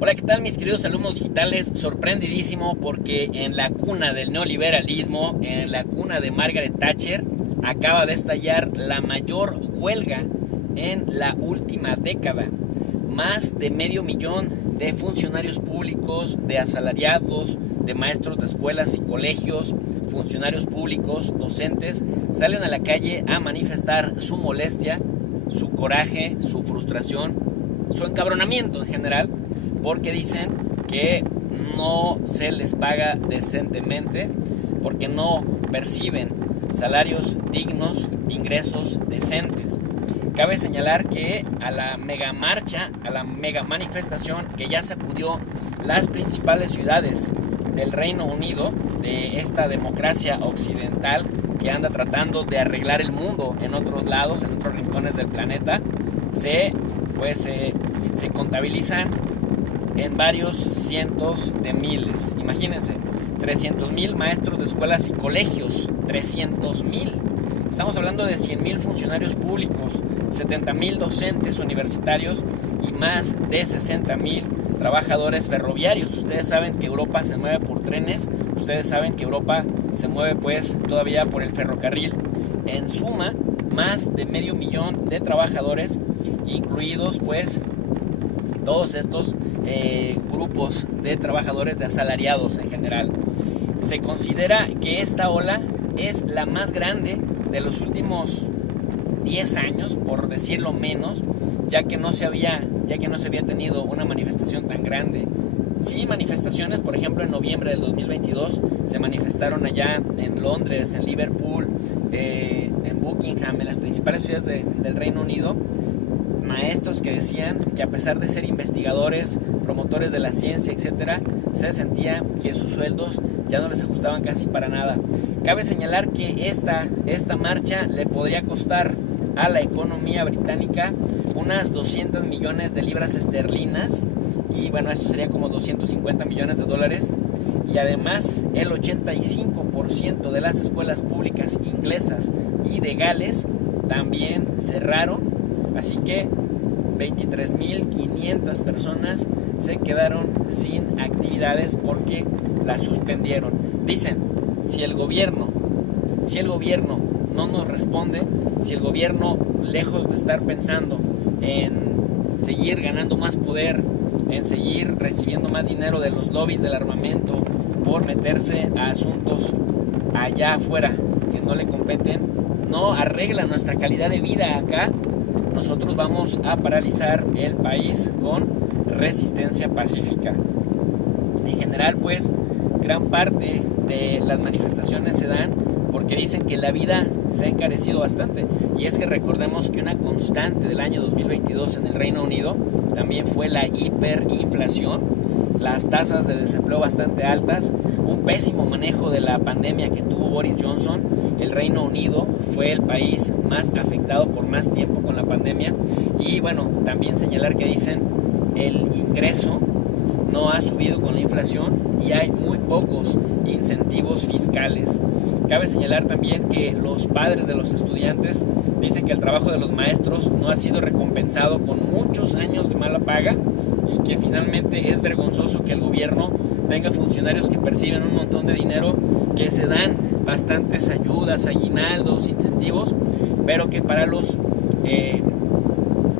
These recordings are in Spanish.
Hola, ¿qué tal mis queridos alumnos digitales? Sorprendidísimo porque en la cuna del neoliberalismo, en la cuna de Margaret Thatcher, acaba de estallar la mayor huelga en la última década. Más de medio millón de funcionarios públicos, de asalariados, de maestros de escuelas y colegios, funcionarios públicos, docentes, salen a la calle a manifestar su molestia, su coraje, su frustración, su encabronamiento en general, porque dicen que no se les paga decentemente, porque no perciben salarios dignos, ingresos decentes. Cabe señalar que a la mega marcha, a la mega manifestación que ya sacudió las principales ciudades del Reino Unido, de esta democracia occidental que anda tratando de arreglar el mundo en otros lados, en otros rincones del planeta, se contabilizan en varios cientos de miles. Imagínense, 300,000 maestros de escuelas y colegios, 300,000. Estamos hablando de 100,000 funcionarios públicos, 70,000 docentes universitarios y más de 60,000 trabajadores ferroviarios. Ustedes saben que Europa se mueve por trenes, ustedes saben que Europa se mueve pues todavía por el ferrocarril. En suma, más de medio millón de trabajadores, incluidos pues todos estos grupos de trabajadores, de asalariados en general. Se considera que esta ola es la más grande de los últimos 10 años, por decirlo menos, ya que no se había tenido una manifestación tan grande. Sí, manifestaciones, por ejemplo, en noviembre del 2022 se manifestaron allá en Londres, en Liverpool, en Buckingham, en las principales ciudades del Reino Unido, maestros que decían que a pesar de ser investigadores, promotores de la ciencia, etcétera, se sentía que sus sueldos ya no les ajustaban casi para nada. Cabe señalar que esta marcha le podría costar a la economía británica unas 200 millones de libras esterlinas, y bueno, esto sería como 250 millones de dólares, y además el 85% de las escuelas públicas inglesas y de Gales también cerraron, así que 23,500 personas se quedaron sin actividades porque las suspendieron. Dicen, si el gobierno no nos responde, si el gobierno, lejos de estar pensando en seguir ganando más poder, en seguir recibiendo más dinero de los lobbies del armamento por meterse a asuntos allá afuera que no le competen, no arregla nuestra calidad de vida acá, nosotros vamos a paralizar el país con resistencia pacífica. En general, pues, gran parte de las manifestaciones se dan porque dicen que la vida se ha encarecido bastante. Y es que recordemos que una constante del año 2022 en el Reino Unido también fue la hiperinflación, las tasas de desempleo bastante altas, un pésimo manejo de la pandemia que tuvo Boris Johnson. El Reino Unido fue el país más afectado por más tiempo con la pandemia. Y bueno, también señalar que dicen el ingreso no ha subido con la inflación y hay muy pocos incentivos fiscales. Cabe señalar también que los padres de los estudiantes dicen que el trabajo de los maestros no ha sido recompensado con muchos años de mala paga y que finalmente es vergonzoso que el gobierno tenga funcionarios que perciben un montón de dinero, que se dan bastantes ayudas, aguinaldos, incentivos, pero que para los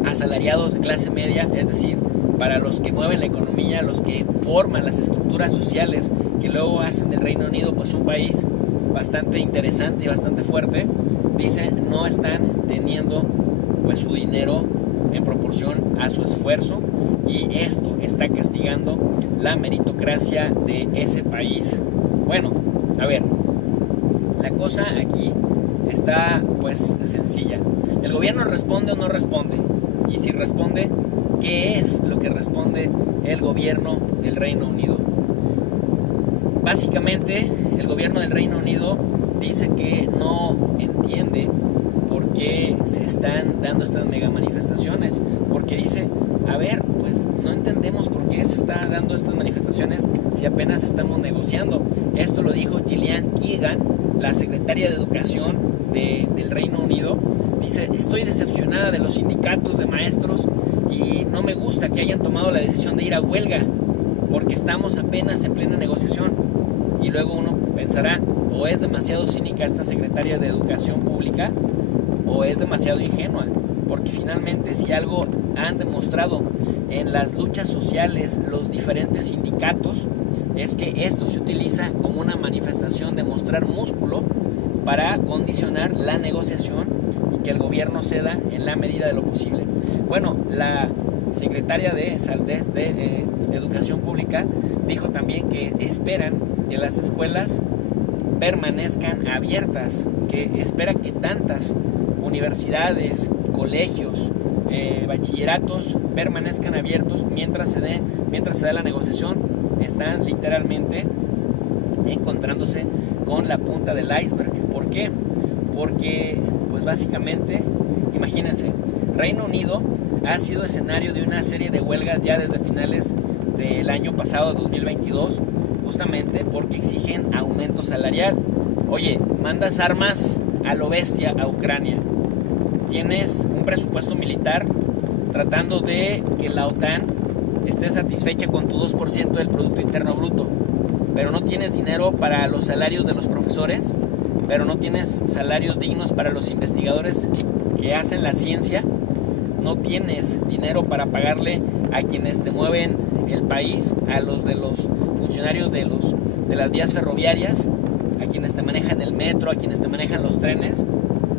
asalariados de clase media, es decir, para los que mueven la economía, los que forman las estructuras sociales que luego hacen del Reino Unido pues un país bastante interesante y bastante fuerte, dicen no están teniendo pues su dinero en proporción a su esfuerzo, y esto está castigando la meritocracia de ese país. Bueno, a ver, la cosa aquí está pues sencilla. ¿El gobierno responde o no responde? Y si responde, ¿qué es lo que responde el gobierno del Reino Unido? Básicamente, el gobierno del Reino Unido dice que no entiende por qué se están dando estas mega manifestaciones, porque dice, a ver, pues no entendemos por qué se están dando estas manifestaciones si apenas estamos negociando. Esto lo dijo Gillian Keegan, la secretaria de Educación del Reino Unido, dice: estoy decepcionada de los sindicatos de maestros y no me gusta que hayan tomado la decisión de ir a huelga porque estamos apenas en plena negociación. Y luego uno pensará, o es demasiado cínica esta secretaria de Educación Pública o es demasiado ingenua, porque finalmente si algo han demostrado en las luchas sociales los diferentes sindicatos es que esto se utiliza como una manifestación de mostrar músculo para condicionar la negociación y que el gobierno ceda en la medida de lo posible. Bueno, la secretaria de Educación Pública dijo también que esperan que las escuelas permanezcan abiertas, que espera que tantas universidades, colegios, bachilleratos permanezcan abiertos mientras se da la negociación. Están literalmente encontrándose con la punta del iceberg. ¿Por qué? Porque pues básicamente, imagínense, Reino Unido ha sido escenario de una serie de huelgas ya desde finales del año pasado, 2022, justamente porque exigen aumento salarial. Oye, mandas armas a lo bestia a Ucrania, tienes un presupuesto militar tratando de que la OTAN esté satisfecha con tu 2% del Producto Interno Bruto, pero no tienes dinero para los salarios de los profesores, pero no tienes salarios dignos para los investigadores que hacen la ciencia, no tienes dinero para pagarle a quienes te mueven el país, a los funcionarios de las vías ferroviarias, a quienes te manejan el metro, a quienes te manejan los trenes.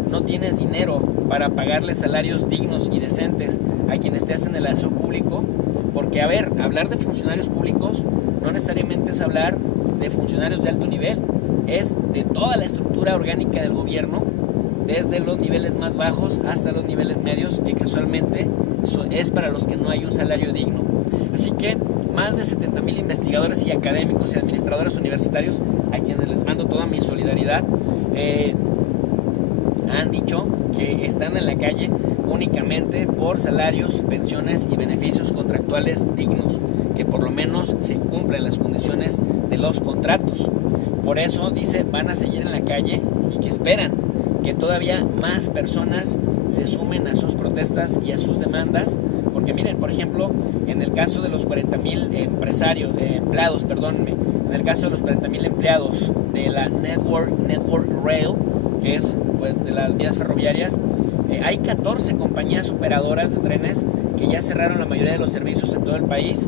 No tienes dinero para pagarle salarios dignos y decentes a quienes te hacen el aseo público, porque hablar de funcionarios públicos no necesariamente es hablar de funcionarios de alto nivel, es de toda la estructura orgánica del gobierno, desde los niveles más bajos hasta los niveles medios, que casualmente es para los que no hay un salario digno. Así que más de 70,000 investigadores y académicos y administradores universitarios, a quienes les mando toda mi solidaridad, han dicho que están en la calle únicamente por salarios, pensiones y beneficios contractuales dignos, que por lo menos se cumplan las condiciones de los contratos. Por eso, dice, van a seguir en la calle y que esperan que todavía más personas se sumen a sus protestas y a sus demandas, porque miren, por ejemplo, en el caso de los 40,000 empleados, en el caso de los 40,000 empleados de la Network Rail, que es pues de las vías ferroviarias, hay 14 compañías operadoras de trenes que ya cerraron la mayoría de los servicios en todo el país.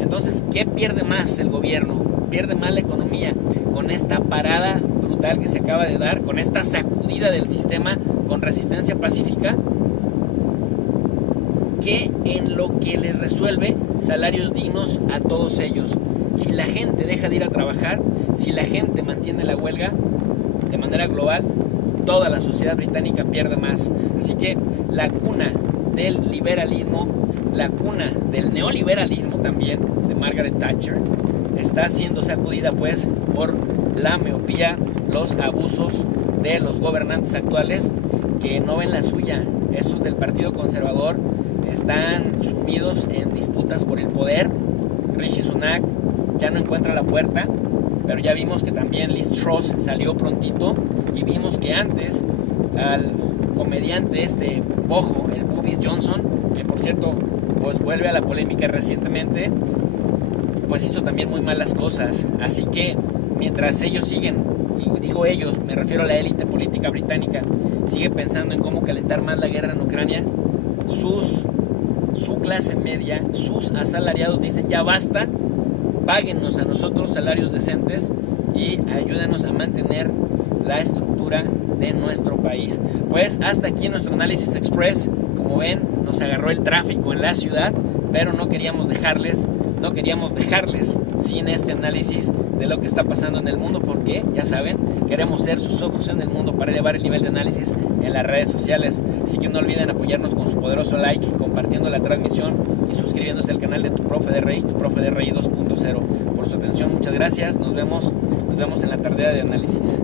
Entonces, ¿qué pierde más el gobierno? ¿Pierde más la economía con esta parada brutal que se acaba de dar, con esta sacudida del sistema con resistencia pacífica, que en lo que les resuelve salarios dignos a todos ellos? Si la gente deja de ir a trabajar, si la gente mantiene la huelga de manera global, toda la sociedad británica pierde más. Así que la cuna del liberalismo, la cuna del neoliberalismo también, de Margaret Thatcher, está siendo sacudida pues por la miopía, los abusos de los gobernantes actuales que no ven la suya. Estos del Partido Conservador están sumidos en disputas por el poder. Rishi Sunak ya no encuentra la puerta, pero ya vimos que también Liz Truss salió prontito, y vimos que antes al comediante bojo, el Boris Johnson, que por cierto pues vuelve a la polémica recientemente, pues hizo también muy malas cosas. Así que mientras ellos siguen, y digo ellos, me refiero a la élite política británica, sigue pensando en cómo calentar más la guerra en Ucrania, su clase media, sus asalariados dicen: ya basta, páguenos a nosotros salarios decentes y ayúdenos a mantener la estructura de nuestro país. Pues hasta aquí nuestro análisis express. Como ven, nos agarró el tráfico en la ciudad, pero no queríamos dejarles sin este análisis de lo que está pasando en el mundo, porque ya saben, queremos ser sus ojos en el mundo para elevar el nivel de análisis en las redes sociales. Así que no olviden apoyarnos con su poderoso like, compartiendo la transmisión y suscribiéndose al canal de Tu Profe de Rey, Tu Profe de Rey 2.0. Por su atención, muchas gracias. Nos vemos en la tardía de análisis.